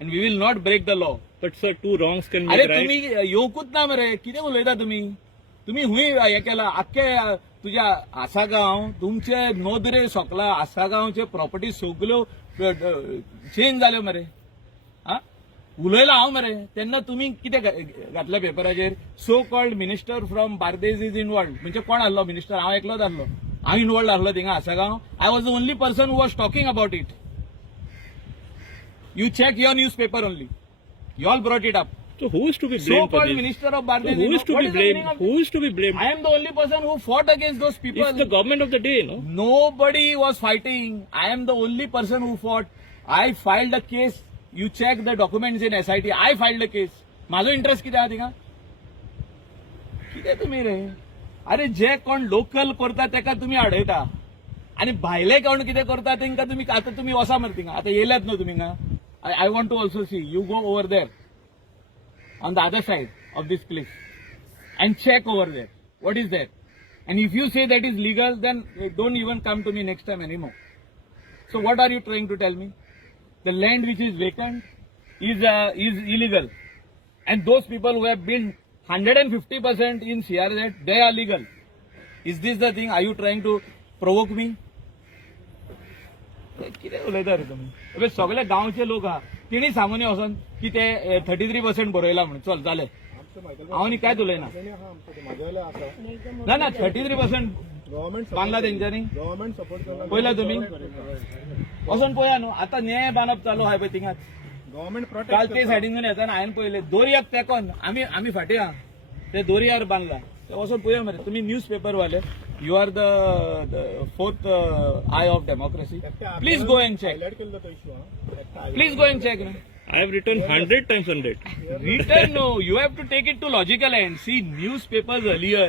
and we will not break the law. But sir, two wrongs can अरे make right. तुम्ही येवकूच ना मरे कितें उलयता तुम्ही हुंय हे केला आख्खे तुझ्या आसागांव तुमचे नोंदरे सोकला आसागांवचे प्रॉपर्टी सगल्यो चेंज जाल्यो मरे आ उलयला हांव मरे तेन्ना तुम्ही कितें घातल्या पेपराचेर so called minister from Bardez is involved म्हणजे कोण आहलो मिनिस्टर हांव एकलोच आहलो हांव इनवॉल्ड आहलो थिंगा आसागांव I was the only person who was talking about it you check your newspaper only you all brought it up So who is to be so blamed for called this? minister of So Bardez. who is to What be is the meaning blamed? of Who this? is to be blamed? I am the only person who fought against those people. It's the government of the day, no? Nobody was fighting. I am the only person who fought. I filed a case. You check the documents in SIT. I filed a case. माझो interest किती आहा थिंगा कितें तुमी रे अरे जे कोण local करता तेका तुमी आडयता आनी भायले कोण कितें करता तेंका तुमी आतां तुमी वसा मरे थिंगा आतां येयल्यात न्हू तुमी हांगा I want to also see you go over there on the other side of this cliff and check over there what is there and if you say that is legal then don't even come to me next time anymore. So what are you trying to tell me? The land which is vacant is illegal and those people who have built 150% in CRZ they are legal. Is this the thing? Are you trying to provoke me? कितें उलयता रे तुमी अबे सगळे गांवचे लोक आहा तिणी सांगून वचोन की ते 33% बरयला म्हणून चल जालें हांव न्ही कांयच उलयना ना ना 33% बांदला तेंच्यांनी पळयला तुमी वचोन पळया न्हू आतां न्याय बांदप चालू आहा पळय थिंगाच काल ते सायडीनसून येताना हांवें पळयलें दोरयाक तेकोन आमी फाटी आहा ते दोरयार बांदला ते वचोन पळया मरे तुमी न्यूज पेपर वाले you are the fourth eye of democracy please go and check please go and check I have written 100 times on that. Written no, you have to take it to logical end. See, newspapers earlier